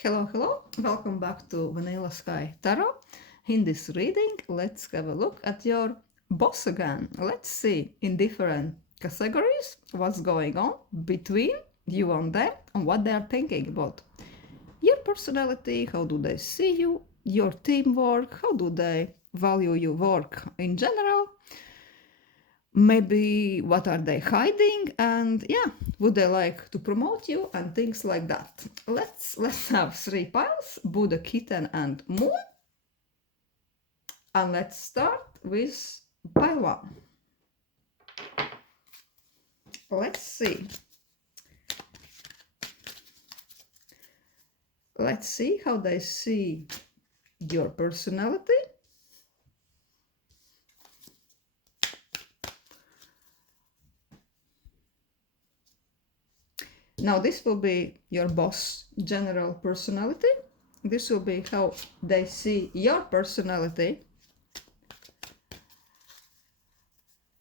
Hello, welcome back to Vanilla Sky Tarot. In this reading, let's have a look at your boss again. Let's see in different categories what's going on between you and them and what they are thinking about. Your personality, how do they see you, your teamwork, how do they value your work in general, maybe what are they hiding, and yeah, would they like to promote you and things like that. Let's have three piles: Buddha, kitten, and moon, and let's start with pile one. Let's see how they see your personality. Now this will be your boss general personality. This will be how they see your personality,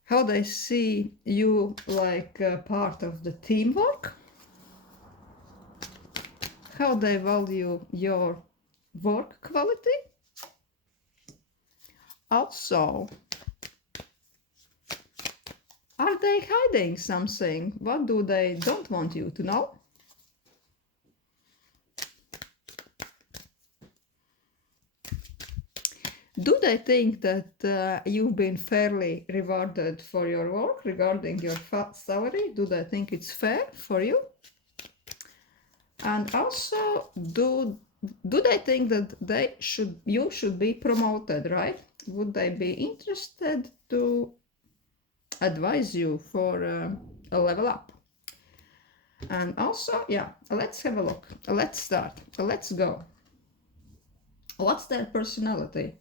how they see you like part of the teamwork, how they value your work quality. Also, are they hiding something? What do they don't want you to know? Do they think that you've been fairly rewarded for your work regarding your salary? Do they think it's fair for you? And also, do they think that you should be promoted, right? Would they be interested to advise you for a level up? And also, yeah, let's have a look. Let's start. Let's go. What's their personality?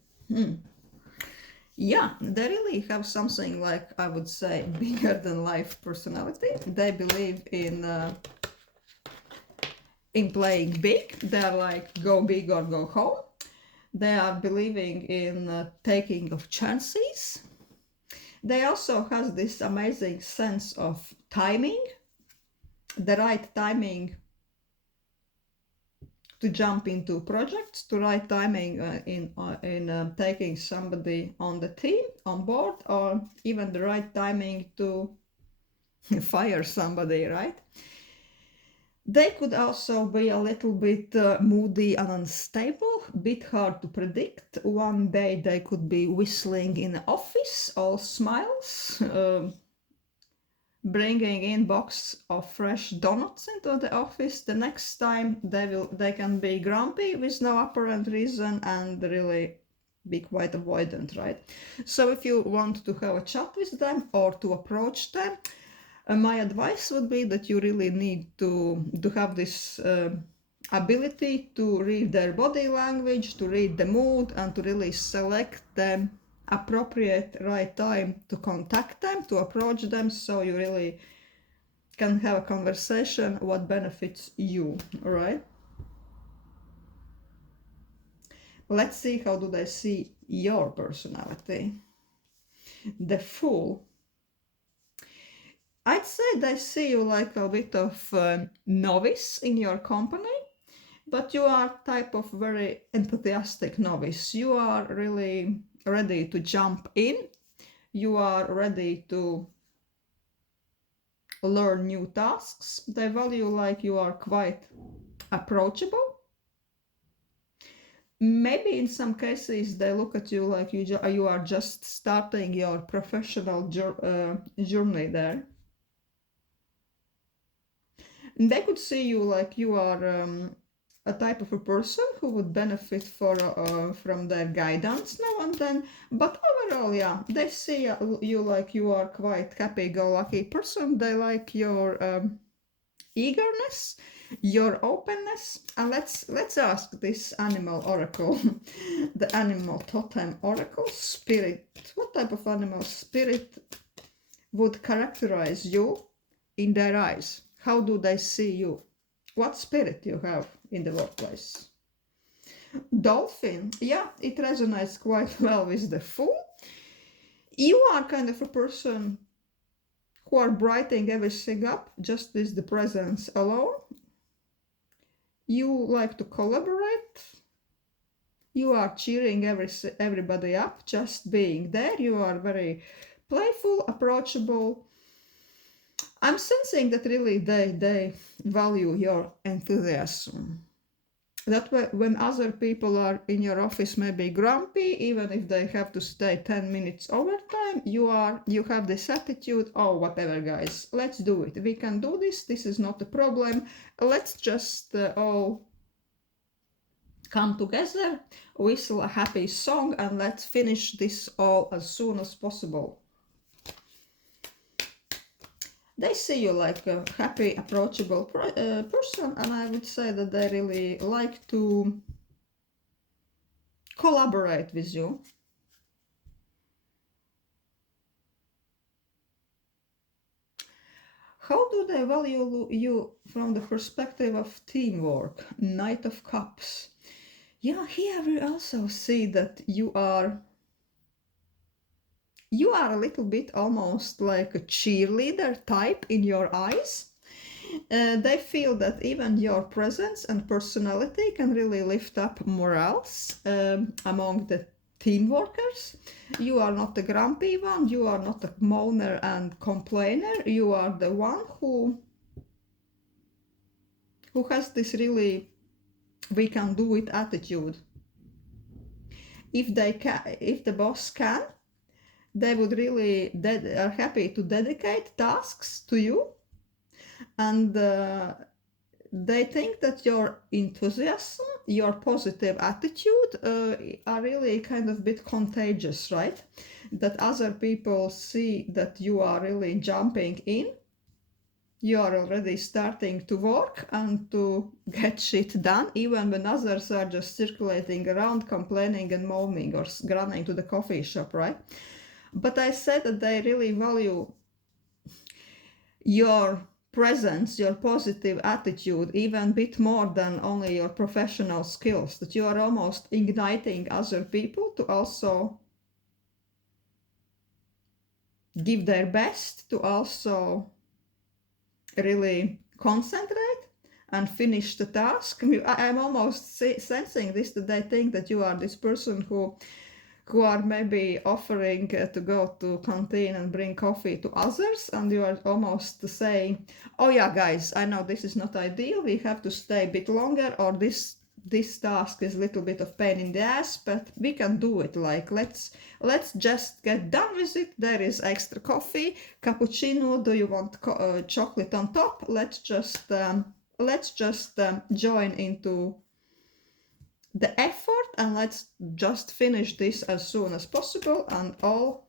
Yeah, they really have something like, I would say, bigger than life personality. They believe in playing big. They're like go big or go home. They are believing in taking of chances. They also has this amazing sense of timing, the right timing to jump into projects, the right timing in taking somebody on the team on board, or even the right timing to fire somebody, right? They could also be a little bit moody and unstable, bit hard to predict. One day they could be whistling in the office, all smiles, bringing in box of fresh donuts into the office. The next time they can be grumpy with no apparent reason and really be quite avoidant, right? So if you want to have a chat with them or to approach them, my advice would be that you really need to have this ability to read their body language, to read the mood, and to really select the appropriate right time to contact them, to approach them, so you really can have a conversation what benefits you, right? Let's see how do they see your personality. The Fool. I'd say they see you like a bit of novice in your company, but you are type of very enthusiastic novice. You are really ready to jump in. You are ready to learn new tasks. They value like you are quite approachable. Maybe in some cases they look at you like you are just starting your professional journey there. They could see you like you are a type of a person who would benefit from their guidance now and then. But overall, yeah, they see you like you are quite happy-go-lucky person. They like your eagerness, your openness. And let's ask this animal oracle, the animal totem oracle, Spirit. What type of animal spirit would characterize you in their eyes? How do they see you? What spirit you have in the workplace? Dolphin. Yeah, it resonates quite well with the Fool. You are kind of a person who are brightening everything up just with the presence alone. You like to collaborate. You are cheering everybody up, just being there. You are very playful, approachable. I'm sensing that really they value your enthusiasm. That way, when other people are in your office maybe grumpy, even if they have to stay 10 minutes overtime, you have this attitude, oh, whatever, guys, let's do it. We can do this. This is not a problem. Let's just all come together, whistle a happy song, and let's finish this all as soon as possible. They see you like a happy, approachable person, and I would say that they really like to collaborate with you. How do they value you from the perspective of teamwork? Knight of Cups. Yeah, here we also see that you are a little bit almost like a cheerleader type in your eyes. They feel that even your presence and personality can really lift up morals among the team workers. You are not the grumpy one, you are not a moaner and complainer, you are the one who has this really we can do it attitude. If the boss can, they would really are happy to dedicate tasks to you, and they think that your enthusiasm, your positive attitude are really kind of bit contagious, right? That other people see that you are really jumping in, you are already starting to work and to get shit done, even when others are just circulating around, complaining and moaning or running to the coffee shop, right? But I said that they really value your presence, your positive attitude, even a bit more than only your professional skills, that you are almost igniting other people to also give their best, to also really concentrate and finish the task. I'm almost sensing this, that they think that you are this person who are maybe offering to go to canteen and bring coffee to others, and you are almost saying, oh yeah, guys, I know this is not ideal, we have to stay a bit longer, or this task is a little bit of pain in the ass, but we can do it. Like, let's just get done with it. There is extra coffee, cappuccino, do you want chocolate on top? Let's just join into the effort, and let's just finish this as soon as possible and all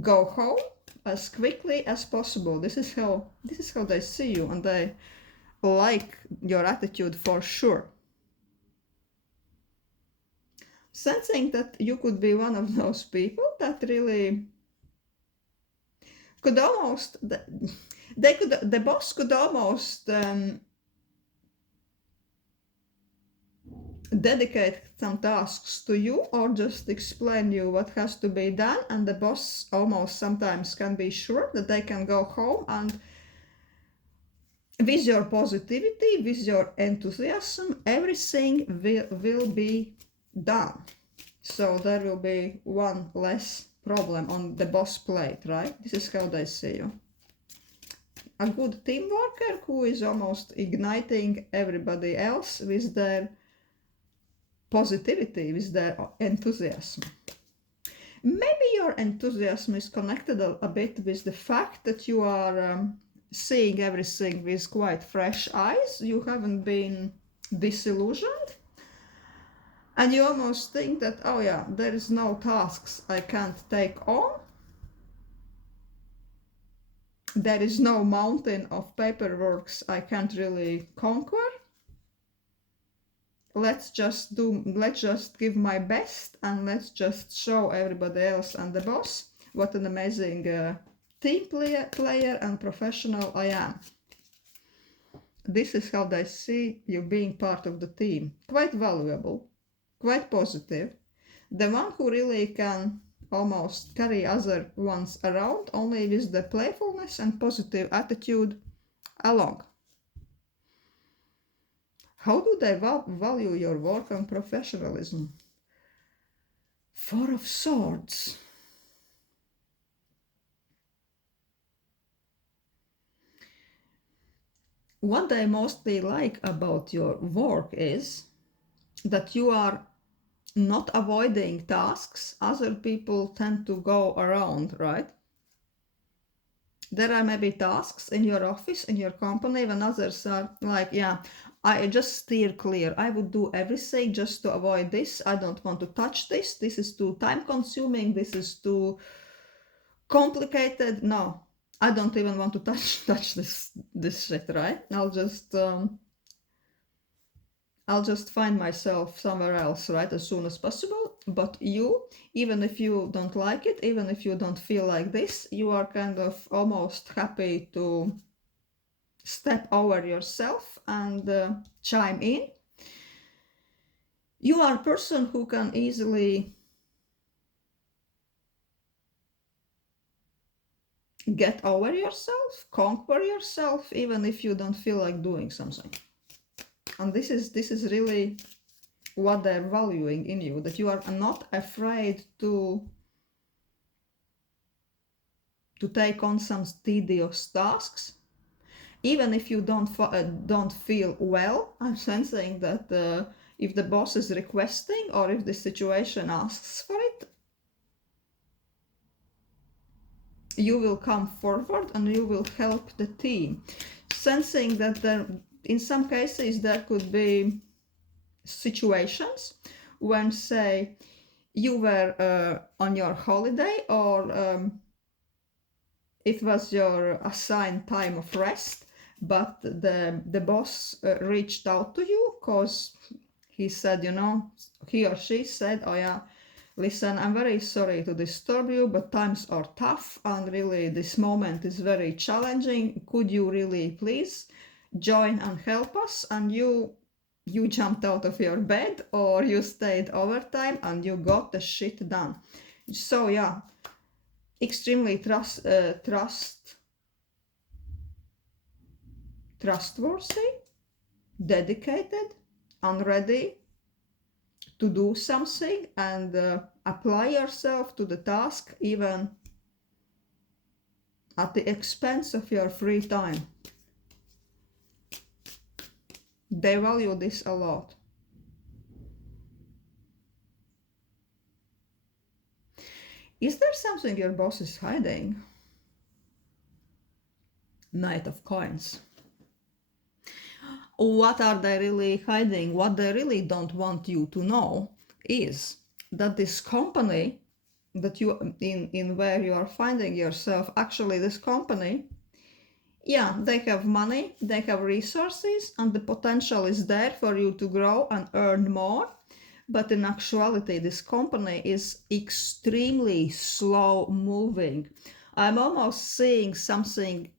go home as quickly as possible. This is how they see you, and they like your attitude for sure. Sensing that you could be one of those people that really could almost the boss could almost dedicate some tasks to you, or just explain you what has to be done, and the boss almost sometimes can be sure that they can go home, and with your positivity, with your enthusiasm, everything will be done. So there will be one less problem on the boss plate, right? This is how they see you. A good team worker who is almost igniting everybody else with their positivity, with their enthusiasm. Maybe your enthusiasm is connected a bit with the fact that you are seeing everything with quite fresh eyes. You haven't been disillusioned, and you almost think that, oh yeah, there is no tasks I can't take on. There is no mountain of paperwork I can't really conquer. Let's just give my best, and let's just show everybody else and the boss what an amazing team player and professional I am. This is how they see you being part of the team. Quite valuable, quite positive. The one who really can almost carry other ones around, only with the playfulness and positive attitude along. How do they value your work and professionalism? Four of Swords. What they mostly like about your work is that you are not avoiding tasks other people tend to go around, right? There are maybe tasks in your office, in your company, when others are like, yeah, I just steer clear. I would do everything just to avoid this. I don't want to touch this. This is too time consuming. This is too complicated. No, I don't even want to touch this shit, right? I'll just find myself somewhere else, right, as soon as possible. But you, even if you don't like it, even if you don't feel like this, you are kind of almost happy to step over yourself and chime in. You are a person who can easily get over yourself, conquer yourself, even if you don't feel like doing something. And this is really what they're valuing in you, that you are not afraid to take on some tedious tasks, even if you don't feel well. I'm sensing that if the boss is requesting or if the situation asks for it, you will come forward and you will help the team. Sensing that in some cases there could be situations when, say, you were on your holiday or it was your assigned time of rest, but the boss reached out to you because he said, he or she said, oh yeah, listen, I'm very sorry to disturb you, but times are tough and really this moment is very challenging. Could you really please join and help us? And you jumped out of your bed or you stayed overtime and you got the shit done. So yeah, extremely trustworthy, dedicated, and ready to do something and apply yourself to the task even at the expense of your free time. They value this a lot. Is there something your boss is hiding? Knight of Coins. What are they really hiding? What they really don't want you to know is that this company that you in where you are finding yourself, actually this company, yeah, they have money, they have resources, and the potential is there for you to grow and earn more. But in actuality, this company is extremely slow moving. I'm almost seeing something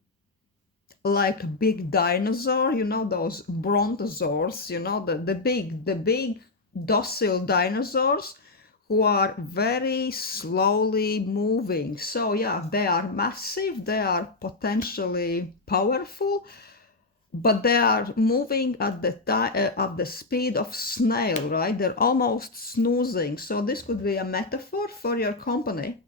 like big dinosaur, those brontosaurs, the big docile dinosaurs who are very slowly moving. So yeah, they are massive, they are potentially powerful, but they are moving at the speed of snail, right? They're almost snoozing. So this could be a metaphor for your company,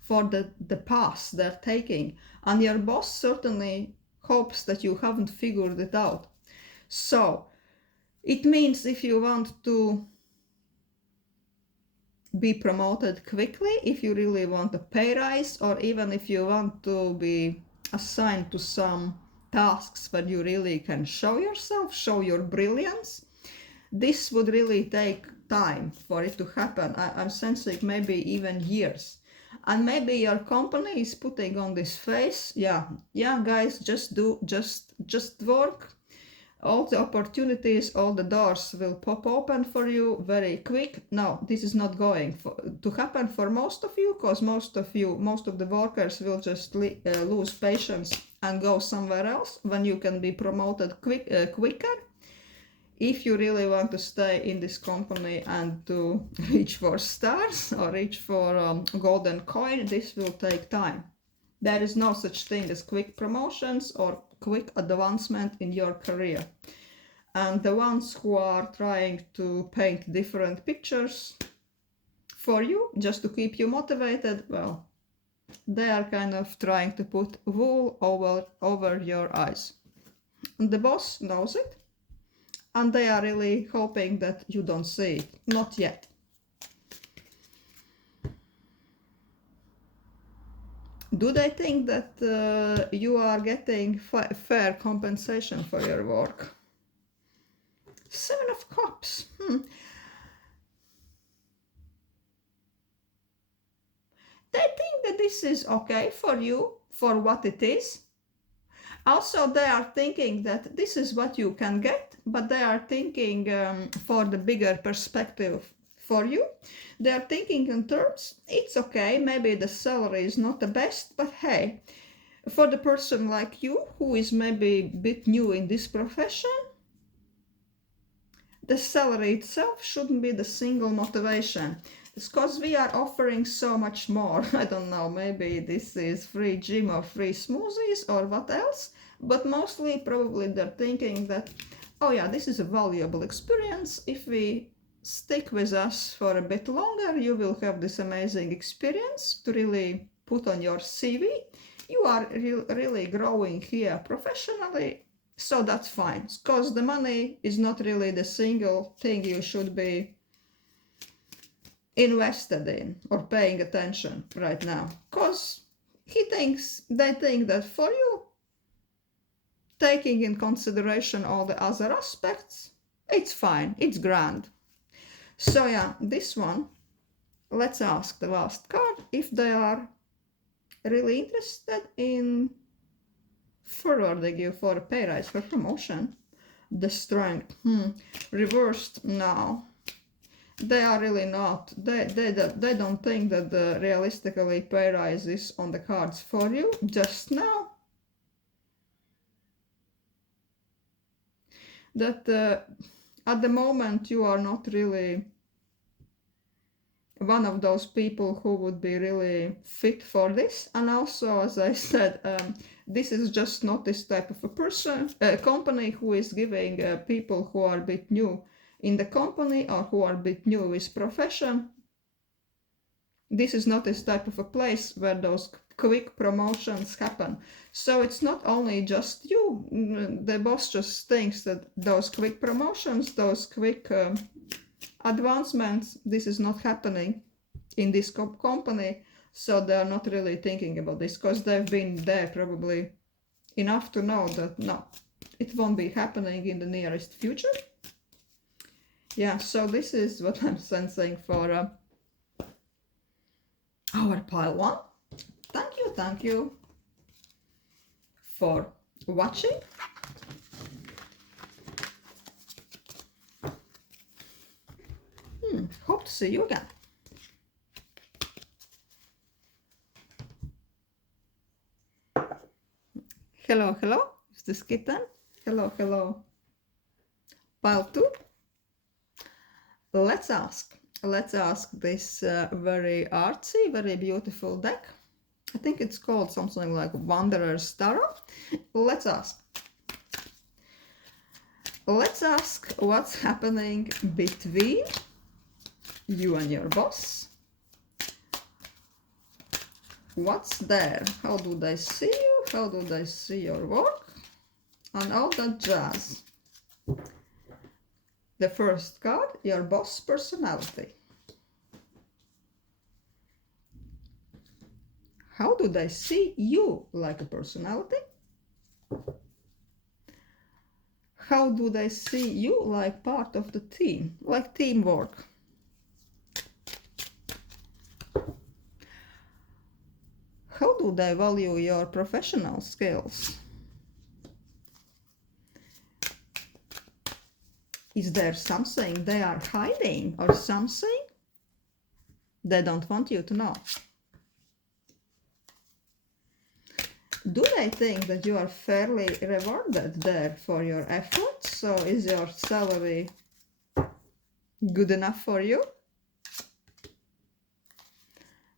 for the path they're taking. And your boss certainly hopes that you haven't figured it out. So it means if you want to be promoted quickly, if you really want a pay rise, or even if you want to be assigned to some tasks where you really can show yourself, show your brilliance, this would really take time for it to happen. I'm sensing maybe even years. And maybe your company is putting on this face, yeah, guys, just work. All the opportunities, all the doors will pop open for you very quick. No, this is not going to happen for most of you, because most of the workers will just lose patience and go somewhere else when you can be promoted quicker. If you really want to stay in this company and to reach for stars or reach for golden coin, this will take time. There is no such thing as quick promotions or quick advancement in your career. And the ones who are trying to paint different pictures for you, just to keep you motivated, well, they are kind of trying to put wool over your eyes. And the boss knows it, and they are really hoping that you don't see it. Not yet. Do they think that you are getting fair compensation for your work? Seven of Cups. They think that this is okay for you, for what it is. Also, they are thinking that this is what you can get, but they are thinking for the bigger perspective for you. They are thinking in terms, it's okay, maybe the salary is not the best, but hey, for the person like you, who is maybe a bit new in this profession, the salary itself shouldn't be the single motivation. It's because we are offering so much more. I don't know, maybe this is free gym or free smoothies or what else, but mostly probably they're thinking that, oh yeah, this is a valuable experience. If we stick with us for a bit longer, you will have this amazing experience to really put on your CV. You are really growing here professionally, so that's fine, because the money is not really the single thing you should be invested in or paying attention right now, because they think that for you, taking in consideration all the other aspects, it's fine, it's grand. So yeah, this one, let's ask the last card if they are really interested in forwarding you for a pay rise, for promotion. The Strength. Reversed now. They are really not. They don't think that the realistically pay rise is on the cards for you just now. That at the moment you are not really one of those people who would be really fit for this. And also, as I said, this is just not this type of a person, company who is giving people who are a bit new in the company or who are a bit new with profession. This is not this type of a place where those quick promotions happen. So it's not only just you. The boss just thinks that those quick promotions, those quick advancements, this is not happening in this company. So they're not really thinking about this, because they've been there probably enough to know that no, it won't be happening in the nearest future. Yeah, so this is what I'm sensing for our pile one. Thank you for watching. Hope to see you again. Hello, is this kitten? Hello. Pile 2. Let's ask this very artsy, very beautiful deck. I think it's called something like Wanderer's Tarot. Let's ask what's happening between you and your boss. What's there? How do they see you? How do they see your work? And all that jazz. The first card, your boss personality. How do they see you like a personality? How do they see you like part of the team, like teamwork? How do they value your professional skills? Is there something they are hiding or something they don't want you to know? Do they think that you are fairly rewarded there for your efforts? So is your salary good enough for you?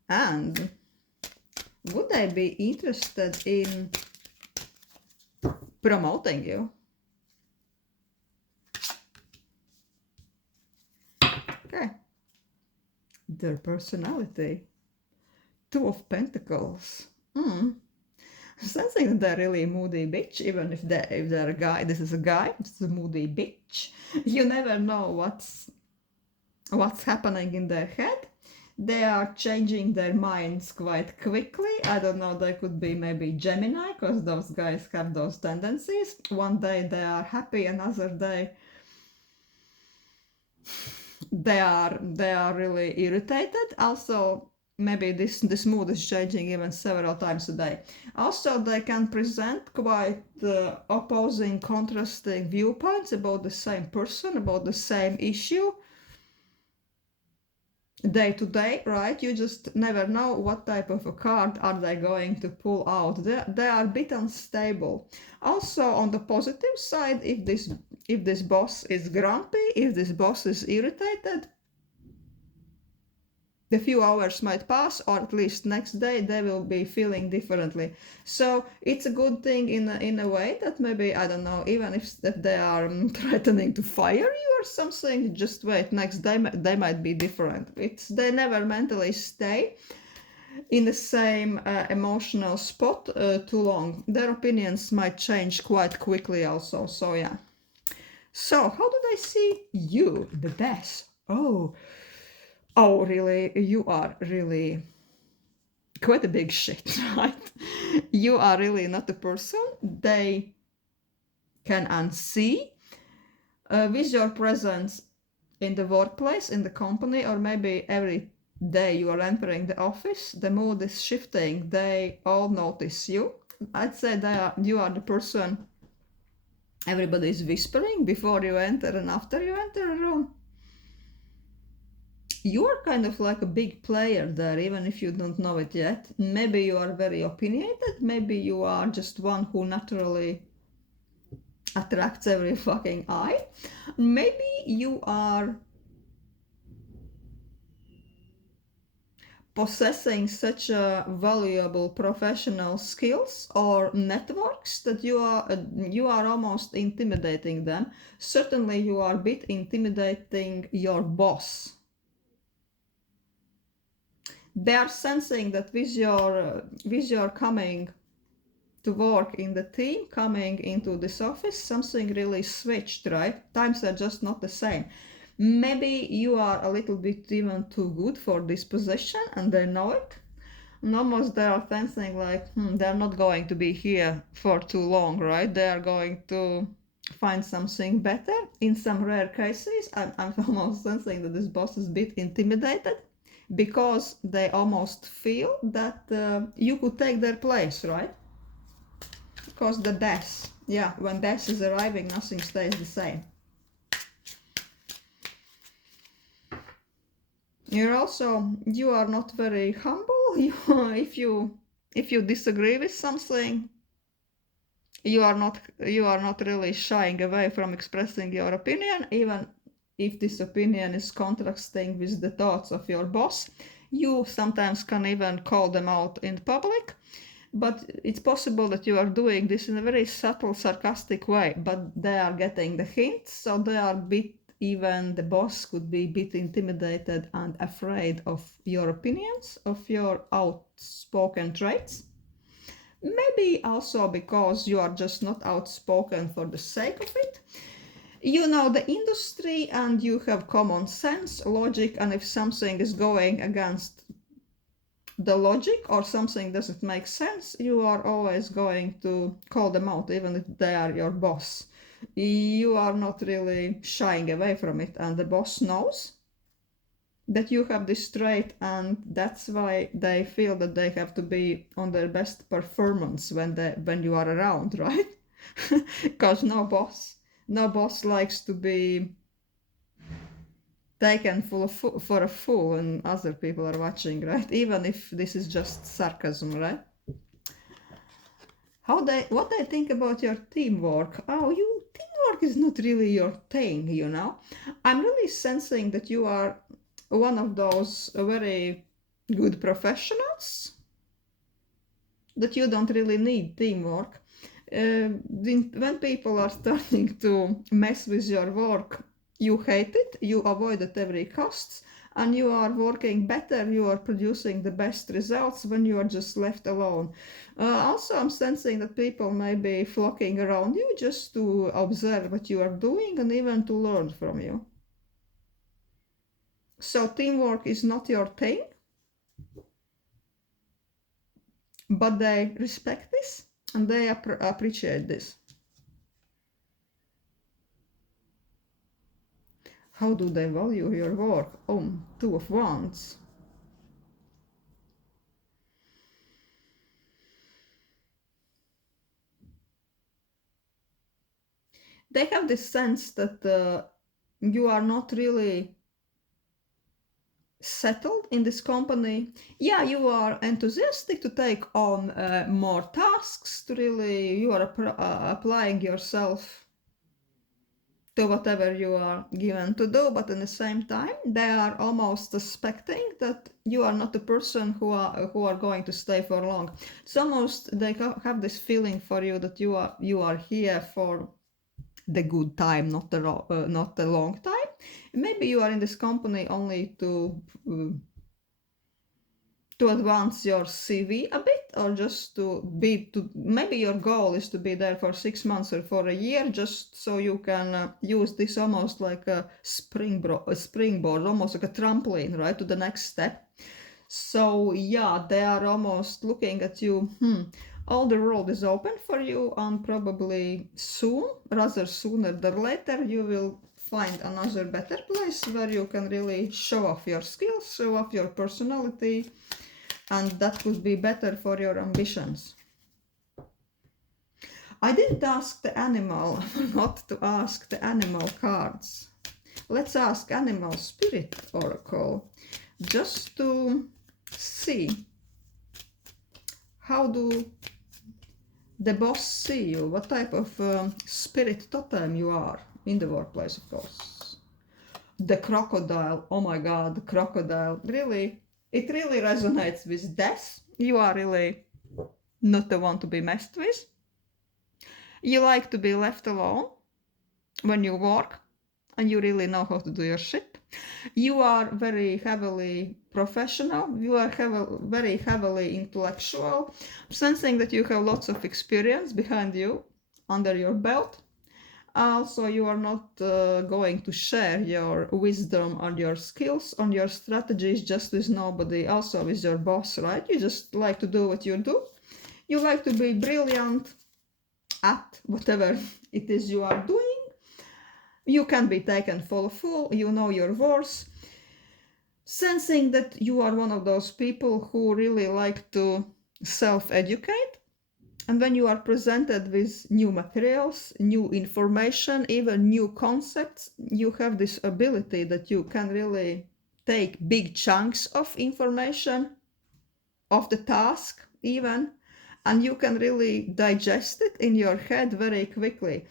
And would they be interested in promoting you? Okay. Their personality. Two of Pentacles. Sensing that they're really moody bitch, even if they're a guy. This is a guy. This is a moody bitch. You never know what's happening in their head. They are changing their minds quite quickly. I don't know, they could be maybe Gemini, because those guys have those tendencies. One day they are happy, another day they are really irritated. Also, maybe this mood is changing even several times a day. Also, they can present quite opposing, contrasting viewpoints about the same person, about the same issue, day to day, right? You just never know what type of a card are they going to pull out. They are a bit unstable. Also, on the positive side, if this boss is grumpy, if this boss is irritated, the few hours might pass, or at least next day they will be feeling differently. So it's a good thing in a way that maybe, I don't know, even if they are threatening to fire you or something, just wait, next day they might be different. They never mentally stay in the same emotional spot too long. Their opinions might change quite quickly also. So yeah. So how did I see you, the best? Oh, really? You are really quite a big shit, right? You are really not a person they can unsee. With your presence in the workplace, in the company, or maybe every day you are entering the office, the mood is shifting. They all notice you. I'd say you are the person everybody is whispering before you enter and after you enter a room. You are kind of like a big player there, even if you don't know it yet. Maybe you are very opinionated, maybe you are just one who naturally attracts every fucking eye. Maybe you are possessing such valuable professional skills or networks that you are almost intimidating them. Certainly you are a bit intimidating your boss. They are sensing that with your coming to work in the team, coming into this office, something really switched, right? Times are just not the same. Maybe you are a little bit even too good for this position and they know it. And almost they are sensing like, they're not going to be here for too long, right? They are going to find something better. In some rare cases, I'm almost sensing that this boss is a bit intimidated because they almost feel that you could take their place, right? Because the death, yeah, when death is arriving, nothing stays the same. You are not very humble. If you disagree with something, you are not really shying away from expressing your opinion, even if this opinion is contrasting with the thoughts of your boss. You sometimes can even call them out in public, but it's possible that you are doing this in a very subtle, sarcastic way, but they are getting the hint, so they are even the boss could be a bit intimidated and afraid of your opinions, of your outspoken traits. Maybe also because you are just not outspoken for the sake of it. You know the industry and you have common sense, logic, and if something is going against the logic or something doesn't make sense, you are always going to call them out, even if they are your boss. You are not really shying away from it, and the boss knows that you have this trait, and that's why they feel that they have to be on their best performance when you are around, right? Because no boss likes to be taken for a fool and other people are watching, right? Even if this is just sarcasm, right? What they think about your teamwork? Teamwork is not really your thing, you know. I'm really sensing that you are one of those very good professionals, that you don't really need teamwork. When people are starting to mess with your work, You hate it, you avoid it every cost, and you are working better, you are producing the best results when you are just left alone. Also, I'm sensing that people may be flocking around you just to observe what you are doing and even to learn from you. So teamwork is not your thing, but they respect this and they appreciate this. How do they value your work? Oh, Two of Wands. They have this sense that you are not really settled in this company. Yeah, you are enthusiastic to take on more tasks, to really, you are applying yourself to whatever you are given to do, but at the same time they are almost suspecting that you are not the person who are going to stay for long. It's almost they have this feeling for you that you are here for the good time, not the long time. Maybe you are in this company only to advance your CV a bit, or just maybe your goal is to be there for 6 months or for a year, just so you can use this almost like a springboard, almost like a trampoline, right, to the next step. So yeah, they are almost looking at you. All the world is open for you, and probably soon, rather sooner than later, you will find another better place where you can really show off your skills, show off your personality, and that would be better for your ambitions. I didn't ask the animal, I forgot to ask the animal cards. Let's ask Animal Spirit Oracle, just to see how do the boss see you, what type of spirit totem you are in the workplace, of course. The crocodile, oh my god, the crocodile, really, it really resonates with death. You are really not the one to be messed with. You like to be left alone when you work, and you really know how to do your shit. You are very heavily professional, you are very heavily intellectual, sensing that you have lots of experience behind you, under your belt. Also, you are not going to share your wisdom and your skills on your strategies just with nobody, also with your boss, right? You just like to do what you do. You like to be brilliant at whatever it is you are doing. You can be taken for a fool, you know your worth. Sensing that you are one of those people who really like to self-educate. And when you are presented with new materials, new information, even new concepts, you have this ability that you can really take big chunks of information, of the task even, and you can really digest it in your head very quickly.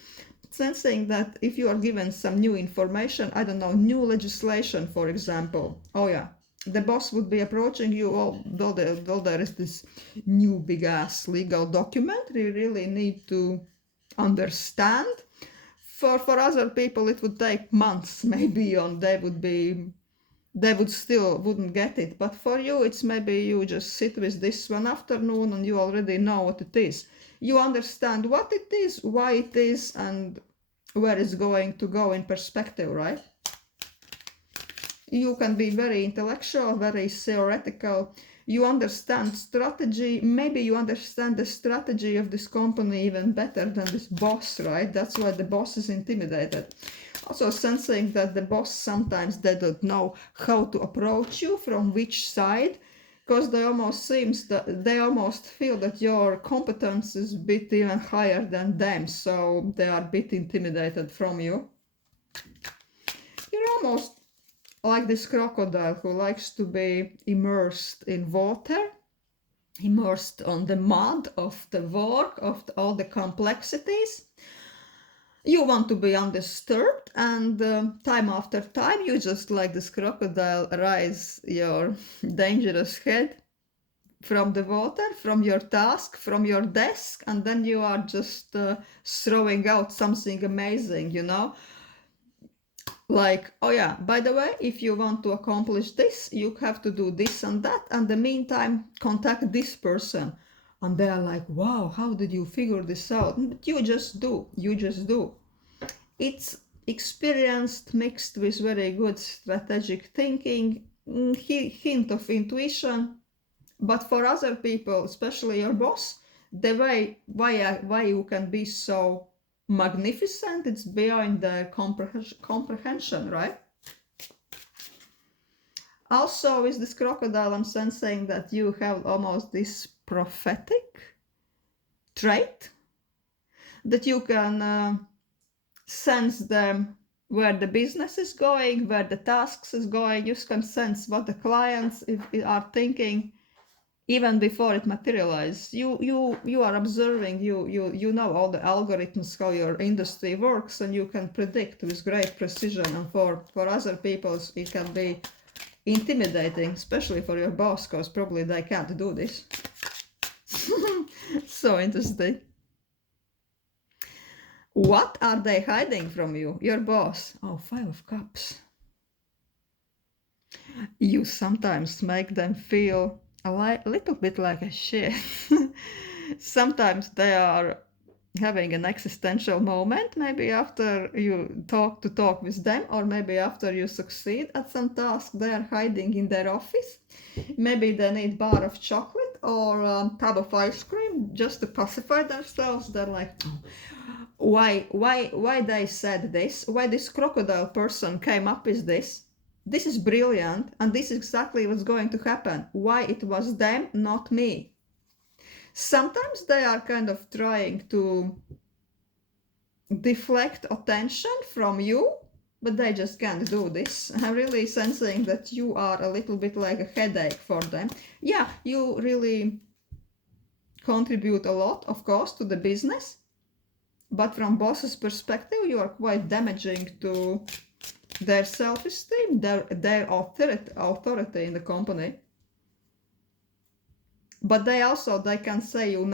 Sensing that if you are given some new information, I don't know, new legislation, for example, oh yeah, the boss would be approaching you, though there is this new big ass legal document you really need to understand. For other people it would take months maybe, and they would still wouldn't get it, but for you it's maybe you just sit with this one afternoon and you already know what it is. You understand what it is, why it is, and where it's going to go in perspective, right? You can be very intellectual, very theoretical. You understand strategy. Maybe you understand the strategy of this company even better than this boss, right? That's why the boss is intimidated. Also sensing that the boss sometimes they don't know how to approach you, from which side, because they almost feel that your competence is a bit even higher than them, so they are a bit intimidated from you. You're almost like this crocodile who likes to be immersed in water, immersed on the mud of the work, of all the complexities. You want to be undisturbed, and time after time you just like this crocodile raise your dangerous head from the water, from your task, from your desk, and then you are just throwing out something amazing, you know. Like, oh yeah, by the way, if you want to accomplish this, you have to do this and that, and the meantime contact this person. And they are like, wow, how did you figure this out? But you just do. It's experienced mixed with very good strategic thinking, hint of intuition. But for other people, especially your boss, the way why you can be so magnificent, it's beyond their comprehension, right? Also, with this crocodile, I'm sensing that you have almost this prophetic trait, that you can sense them where the business is going, where the tasks is going. You can sense what the clients are thinking even before it materializes. You are observing. You know all the algorithms, how your industry works, and you can predict with great precision. And for other people, it can be intimidating, especially for your boss, because probably they can't do this. So interesting. What are they hiding from you? Your boss. Oh, 5 of Cups. You sometimes make them feel a little bit like a shit. Sometimes they are having an existential moment, maybe after you talk with them, or maybe after you succeed at some task. They are hiding in their office. Maybe they need bar of chocolate or a tub of ice cream just to pacify themselves. They're like, why they said this, why this crocodile person came up with this. This is brilliant, and this is exactly what's going to happen. Why it was them, not me. Sometimes they are kind of trying to deflect attention from you, but they just can't do this. I'm really sensing that you are a little bit like a headache for them. Yeah, you really contribute a lot, of course, to the business, but from boss's perspective, you are quite damaging to their self-esteem, their authority in the company. But they can say you